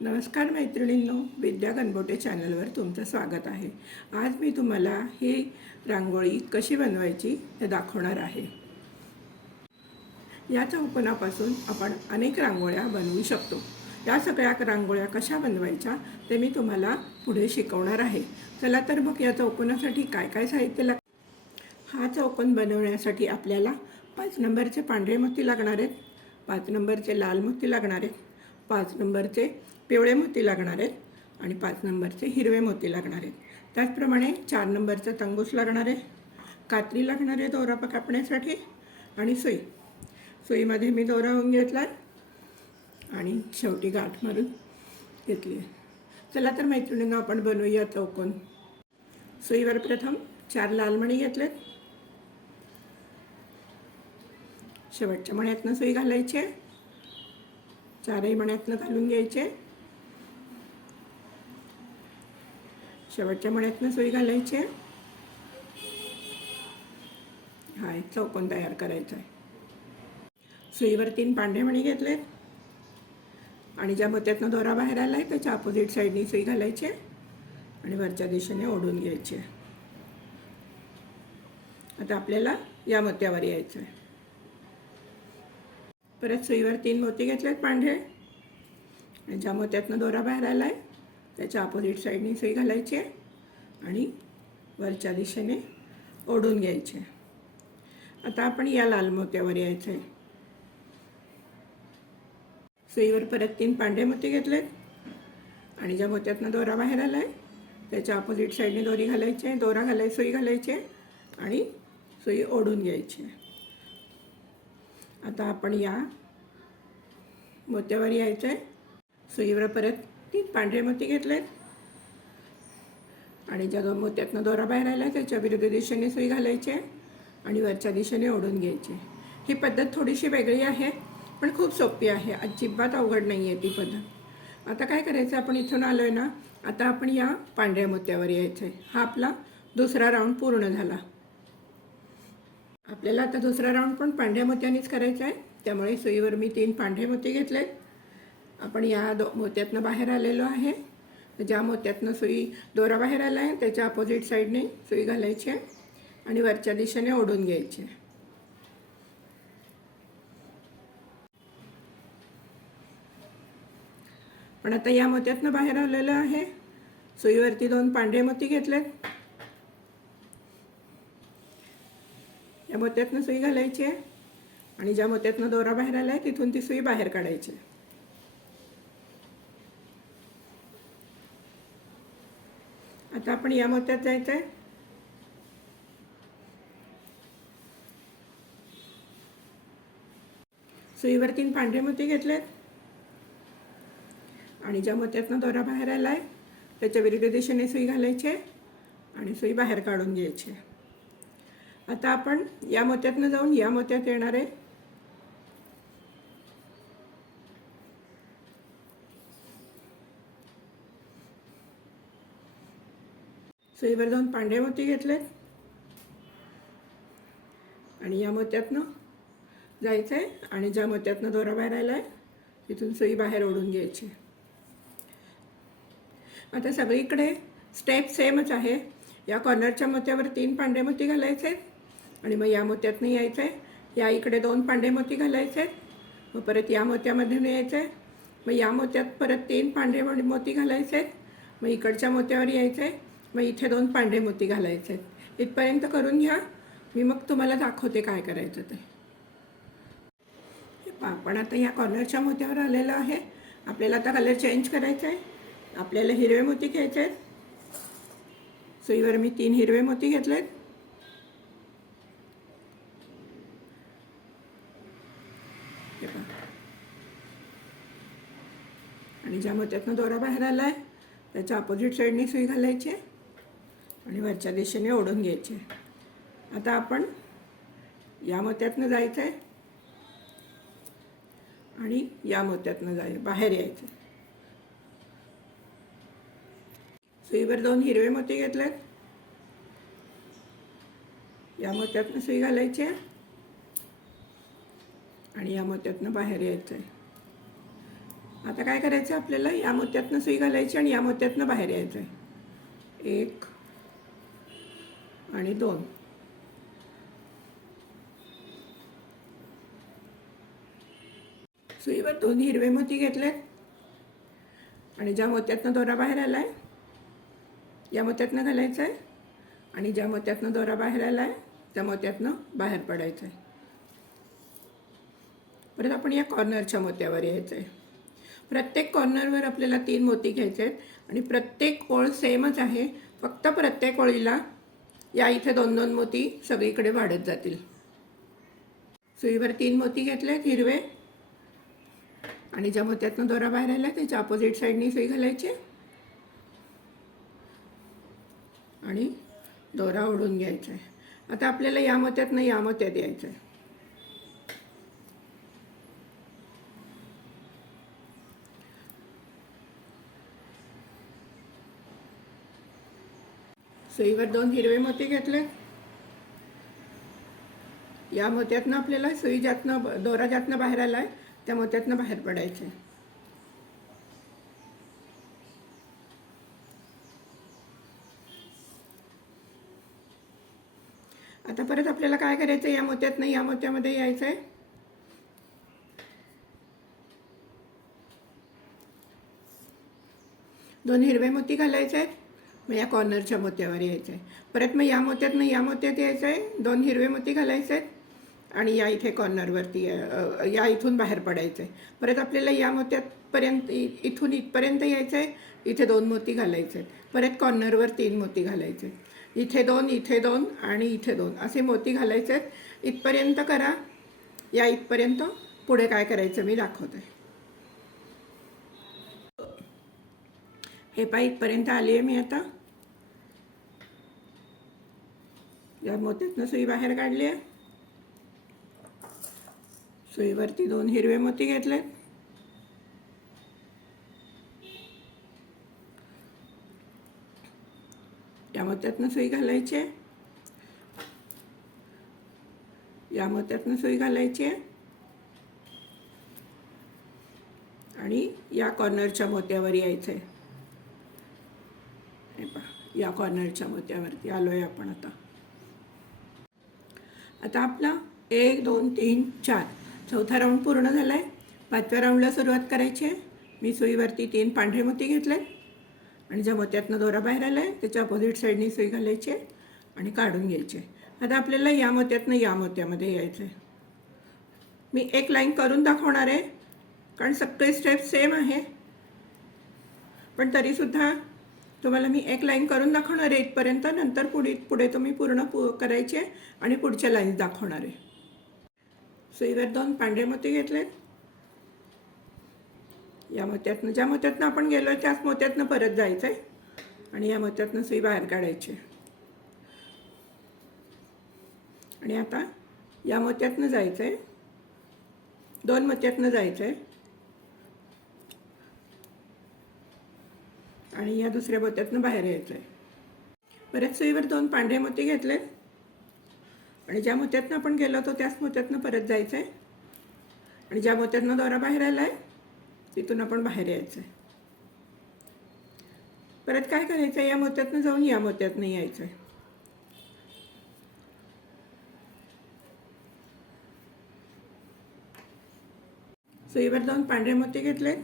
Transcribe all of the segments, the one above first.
नमस्कार मैत्रिणींनो विद्या गणबोटे चॅनलवर तुमचं स्वागत आहे. आज मी तुम्हाला ही रांगोळी कशी बनवायची ते दाखवणार आहे. या चौकोनापासून आपण अनेक रांगोळ्या बनवू शकतो. या सगळ्या रांगोळ्या कशा बनवायच्या ते मी तुम्हाला पुढे शिकवणार आहे. चला तर मग या चौकोनासाठी काय काय साहित्य लाग हा चौकोन बनवण्यासाठी आपल्याला पाच नंबरचे पांढरे मोती लागणार आहेत पाच नंबरचे लाल मोती लागणार आहेत पाच नंबरचे पिवळे मोती लागणार आहेत आणि पाच नंबरचे हिरवे मोती लागणार आहेत. त्याचप्रमाणे चार नंबरचं तंगूस लागणार आहे कात्री लागणार आहे दोरा कापण्यासाठी आणि सुई. सुईमध्ये मी दोरा होऊन घेतला आणि शेवटी गाठ मारून घेतली आहे. चला तर मैत्रिणींना आपण बनवूया चौकोन. सुईवर प्रथम चार लाल मणी घेतलेत. शेवटच्या मण्यातनं सुई घालायची चारही मण्यातनं घालून घ्यायचे. शेवटच्या मळ्यातनं सुई घालायची आहे. हा एक चौकोन तयार करायचा आहे. सुईवर तीन पांढरे मणी घेतलेत. आणि ज्या मोत्यातनं दोरा बाहेर आला आहे त्याच्या अपोजिट साईडनी सुई घालायची आहे. आणि वरच्या दिशेने ओढून घ्यायची आहे. आता आपल्याला या मोत्यावर यायचं आहे. परत सुईवर तीन मोती घेतलेत पांढरे. आणि ज्या मोत्यातनं दोरा बाहेर आला आहे त्याच्या अपोजिट साईडने सुई घालायची आहे आणि वरच्या दिशेने ओढून घ्यायचे आता आपण या लाल मोत्यावर यायचं आहे सुईवर परत तीन पांढरे मोती घेतलेत आणि ज्या मोत्यातनं दोरा बाहेर आला आहे त्याच्या अपोजिट साईडने दोरी घालायची आहे दोरा घालाय सुई घालायची आहे आणि सुई ओढून घ्यायची आहे. आता आपण या मोत्यावर यायचं आहे सुईवर परत तीन पांढरे मोती घेतलेत. आणि ज्या दोन मोत्यातनं दोरा बाहेर आला त्याच्या विरुद्ध दिशेने सुई घालायची आहे आणि वरच्या दिशेने ओढून घ्यायची. ही पद्धत थोडीशी वेगळी आहे पण खूप सोपी आहे. अजिबात अवघड नाही आहे ती पद्धत. आता काय करायचं? आपण इथून आलो आहे ना आता आपण या पांढऱ्या मोत्यावर यायचं आहे हा आपला दुसरा राऊंड पूर्ण झाला. आपल्याला आता दुसरा राऊंड पण पांढऱ्या मोत्यानेच करायचा आहे त्यामुळे सुईवर मी तीन पांढरे मोती घेतलेत. आपण या दो मोत्यातनं बाहेर आलेलो आहे. ज्या मोत्यातनं सुई दोरा बाहेर आला आहे त्याच्या अपोजिट साईडने सुई घालायची आहे आणि वरच्या दिशेने ओढून घ्यायची आहे. पण आता या मोत्यातनं बाहेर आलेलं आहे. सुईवरती दोन पांढरे मोती घेतलेत. या मोत्यातनं सुई घालायची आहे आणि ज्या मोत्यातनं दोरा बाहेर आला आहे तिथून ती सुई बाहेर काढायची आहे. आता आपण या मोत्यात जायचं आहे सुईवर तीन पांढरे मोती घेतलेत. आणि ज्या मोत्यातनं दोरा बाहेर आला आहे त्याच्या विरुद्ध दिशेने सुई घालायची आहे आणि सुई बाहेर काढून घ्यायची. आहे आता आपण या मोत्यातनं जाऊन या मोत्यात येणार आहे सुईवर दोन पांढरे मोती घेतलेत आणि या मोत्यातनं जायचं आहे आणि ज्या मोत्यातनं दोरा बाहेर आला आहे तिथून सुई बाहेर ओढून घ्यायची. आता सगळीकडे स्टेप सेमच आहे. या कॉर्नरच्या मोत्यावर तीन पांढरे मोती घालायचे आहेत आणि मग या मोत्यातनं यायचं आहे या इकडे दोन पांढरे मोती घालायचे आहेत मग परत या मोत्यामधून यायचं आहे मग या मोत्यात परत तीन पांढरे मो- मोती घालायचे आहेत मग इकडच्या मोत्यावर यायचं आहे मग इथे दोन पांढरे मोती घालायचे आहेत. इथपर्यंत करून घ्या. मी मग तुम्हाला दाखवते काय करायचं ते. आपण आता या कॉर्नरच्या मोत्यावर आलेलं आहे. आपल्याला आता कलर चेंज करायचा आहे. आपल्याला हिरवे मोती घ्यायचे आहेत. सुईवर मी तीन हिरवे मोती घेतलेत. हे आणि ज्या मोत्यातनं दोरा बाहेर आला आहे त्याच्या अपोजिट साईडने सुई घालायची आहे. आणि वरच्या दिशेने ओढून घ्यायचे. आता आपण या मोत्यातनं जायचं आहे आणि या मोत्यातनं जाय बाहेर यायचं सुईवर दोन हिरवे मोती घेतलेत. या मोत्यातनं सुई घालायची आहे आणि या मोत्यातनं बाहेर यायचं आहे आता काय करायचं आपल्याला? या मोत्यातनं सुई घालायची आणि या मोत्यातनं बाहेर यायचं आहे एक आणि दोन. सुईवर दोन हिरवे मोती घेतलेत. आणि ज्या मोत्यातनं दोरा बाहेर आला आहे या मोत्यातनं घालायचं आहे आणि ज्या मोत्यातनं दोरा बाहेर आला आहे त्या मोत्यातनं बाहेर पडायचं आहे परत आपण या कॉर्नरच्या मोत्यावर यायचं आहे प्रत्येक कॉर्नरवर आपल्याला तीन मोती घ्यायचे आहेत आणि प्रत्येक ओळ सेमच आहे. फक्त प्रत्येक ओळीला या इथे दोन दोन मोती सगळीकडे वाढत जातील. सुईवर तीन मोती घेतलेत हिरवे. आणि ज्या मोत्यातनं दोरा बाहेर आला त्याच्या अपोजिट साईडनी सुई घालायची. आणि दोरा ओढून घ्यायचा. आहे आता आपल्याला या मोत्यातनं या मोत्यात यायचं आहे सुईवर दोन हिरवे मोती घेतले. या मोत्यातनं आपल्याला सुई जातनं दोरा जातनं बाहेर आलाय त्या मोत्यातनं बाहेर पडायचे. आता परत आपल्याला काय करायचं? या मोत्यातनं या मोत्यामध्ये यायचं आहे दोन हिरवे मोती घालायचे आहेत मग या कॉर्नरच्या मोत्यावर यायचं आहे परत मग या मोत्यातनं या मोत्यात यायचं आहे दोन हिरवे मोती घालायचे आहेत आणि या इथे कॉर्नरवरती या इथून बाहेर पडायचं आहे परत आपल्याला या मोत्यातपर्यंत इथून इथपर्यंत यायचं आहे इथे दोन मोती घालायचे आहेत परत कॉर्नरवर तीन मोती घालायचे आहेत इथे दोन इथे दोन आणि इथे दोन. असे मोती घालायचे आहेत इथपर्यंत करा. या इथपर्यंत पुढे काय करायचं मी दाखवते हे पाय इथपर्यंत आली आहे मी आता या मोत्यातनं सुई बाहेर काढली आहे. सुईवरती दोन हिरवे मोती घेतलेत. या मोत्यातनं सुई घालायची आहे. या मोत्यातनं सुई घालायची आहे. आणि या कॉर्नरच्या मोत्यावर यायचं आहे पहा या कॉर्नरच्या मोत्यावरती आलोय आपण आता. आता आपला एक दोन तीन चार. चौथा राऊंड पूर्ण झाला आहे पाचव्या राऊंडला सुरुवात करायची आहे. मी सुईवरती तीन पांढरे मोती घेतले आणि ज्या मोत्यातनं दोरा बाहेर आला आहे त्याच्या अपोजिट साईडनी सुई घालायची आहे आणि काढून घ्यायची आहे. आता आपल्याला या मोत्यातनं या मोत्यामध्ये यायचं आहे मी एक लाईन करून दाखवणार आहे. कारण सगळे स्टेप सेम आहे. पण तरीसुद्धा तुम्हाला मी एक लाईन करून दाखवणार आहे इथपर्यंत. नंतर पुढे पुढे तुम्ही पूर्ण पु करायचे आणि पुढच्या लाईन्स दाखवणार आहे. सुईवर दोन पांढरे मोती घेतलेत. या मोत्यातनं ज्या मोत्यातनं आपण गेलो त्याच मोत्यातनं परत जायचं आहे आणि या मोत्यातनं सुई बाहेर काढायची. आहे. आणि आता या मोत्यातनं जायचं आहे दोन मोत्यातनं जायचं आहे आणि या दुसऱ्या बोत्यातनं बाहेर यायचं आहे परत सुईवर दोन पांढरे मोती घेतलेत आणि ज्या मोत्यातनं आपण गेलो होतो त्याच मोत्यातनं परत जायचं आहे आणि ज्या मोत्यातनं दोरा बाहेर आला आहे तिथून आपण बाहेर यायचं आहे परत काय करायचं आहे या मोत्यातनं जाऊन या मोत्यातनं यायचं आहे सुईवर दोन पांढरे मोती घेतले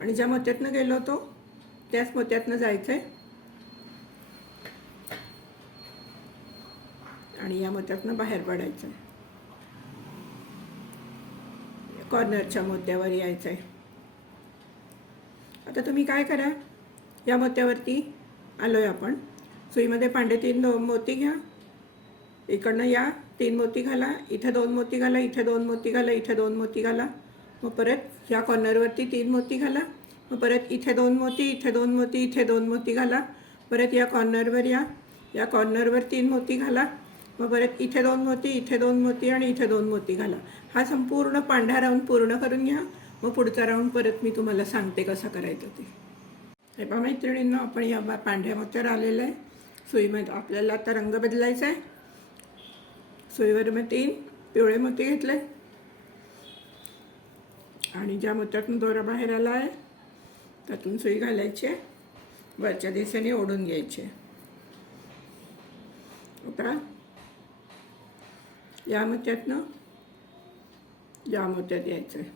आणि ज्या मोत्यातनं गेलो होतो त्याच मोत्यातनं जायचं आहे आणि या मोत्यातनं बाहेर पडायचं आहे कॉर्नरच्या मोत्यावर यायचं आहे आता तुम्ही काय करा? या मोत्यावरती आलो आहे आपण. सुईमध्ये पांढरे तीन दो मोती घ्या. इकडनं या तीन मोती घाला. इथे दोन मोती घाला इथे दोन मोती घाला इथे दोन मोती घाला. मग परत या कॉर्नरवरती तीन मोती घाला. मग परत इथे दोन मोती इथे दोन मोती इथे दोन मोती घाला. परत या कॉर्नरवर या. या कॉर्नरवर तीन मोती घाला. मग परत इथे दोन मोती इथे दोन मोती आणि इथे दोन मोती घाला. हा संपूर्ण पांढरा राऊंड पूर्ण करून घ्या. मग पुढचा राऊंड परत मी तुम्हाला सांगते कसं करायचं ते. हे बा मैत्रिणींना आपण या बा- पांढऱ्या मोत्यावर आलेलं आहे. सुईमध्ये आपल्याला आता रंग बदलायचा आहे. सुईवर मग तीन पिवळे मोती घेतले. आणि ज्या मोत्यातून दोरा बाहेर आला आहे त्यातून सुई घालायची आहे. वरच्या दिशेने ओढून घ्यायची आहे. आता या मोत्यातनं या मोत्यात यायचं आहे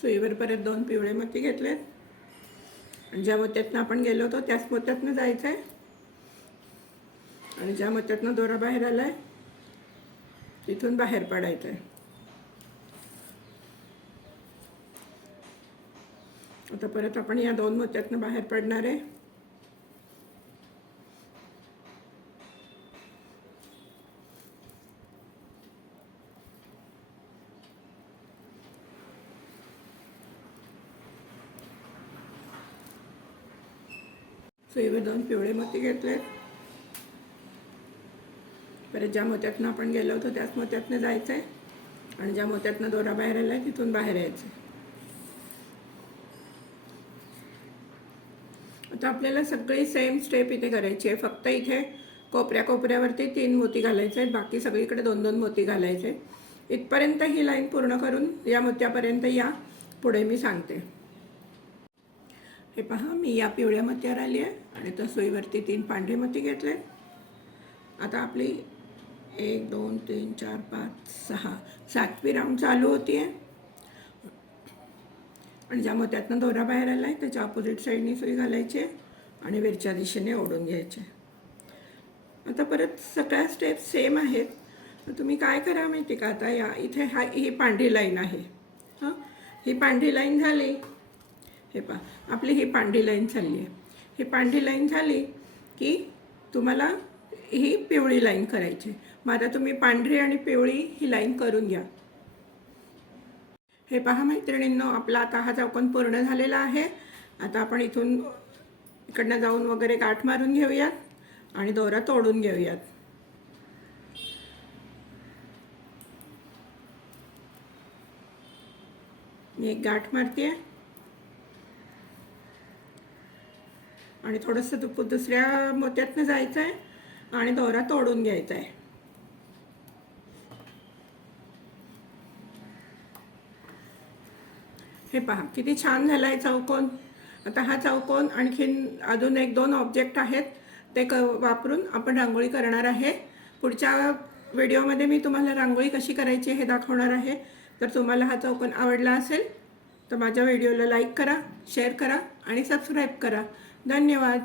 सुईवर परत दोन पिवळे मोती घेतलेत. आणि ज्या मोत्यातनं आपण गेलो होतो त्याच मोत्यातनं जायचं आहे आणि ज्या मोत्यातनं दोरा बाहेर आलाय तिथून बाहेर पडायचं आहे आता परत आपण या दोन मोत्यातनं बाहेर पडणार आहे. सुईवर दोन पिवळे मोती घेतले परत ज्या मोत्यातनं आपण गेलो होतो त्याच मोत्यातनं जायचं आहे आणि ज्या मोत्यातनं दोरा बाहेर आला आहे तिथून बाहेर यायचं आहे आता आपल्याला सगळी सेम स्टेप इथे करायची आहे. फक्त इथे कोपऱ्या कोपऱ्यावरती तीन मोती घालायचे आहेत. बाकी सगळीकडे दोन दोन मोती घालायचे इथपर्यंत ही लाईन पूर्ण करून या मोत्यापर्यंत या. पुढे मी सांगते. हे पहा मी या पिवळ्या मोत्यावर आली आहे आणि त्या सुईवरती तीन पांढरे मोती घेतले आता आपली एक दोन तीन चार पाच सहा सातवी राऊंड चालू होती आहे आणि ज्या मोत्यातनं दोरा बाहेर आला आहे त्याच्या ऑपोजिट साईडने सुई घालायची आहे आणि वरच्या दिशेने ओढून घ्यायचे आता परत सगळ्या स्टेप सेम आहेत. तुम्ही काय करा माहिती का? आता या इथे हा ही पांढरी लाईन आहे. हां? ही पांढरी लाईन झाली. हे पहा आपली ही पांढरी लाईन चालली आहे. ही पांढरी लाईन झाली की तुम्हाला ही पिवळी लाईन करायची मग आता तुम्ही पांढरी आणि पिवळी ही लाईन करून घ्या. हे पहा मैत्रिणींनो आपला आता हा चौकोन पूर्ण झालेला आहे. आता आपण इथून इकडनं जाऊन वगैरे गाठ मारून घेऊयात आणि दोरा तोडून घेऊयात. मी एक गाठ मारते आणि थोडंसं दुप दुसऱ्या मोत्यातनं जायचं आहे आणि दोरा तोडून घ्यायचा आहे हे पहा किती छान झाला आहे चौकोन. आता हा चौकोन आणखीन अजून एक दोन ऑब्जेक्ट आहेत ते क वापरून आपण रांगोळी करणार आहे. पुढच्या व्हिडिओमध्ये मी तुम्हाला रांगोळी कशी करायची हे दाखवणार आहे. तर तुम्हाला हा चौकोन आवडला असेल तर माझ्या व्हिडिओला लाईक करा शेअर करा आणि सबस्क्राईब करा. धन्यवाद.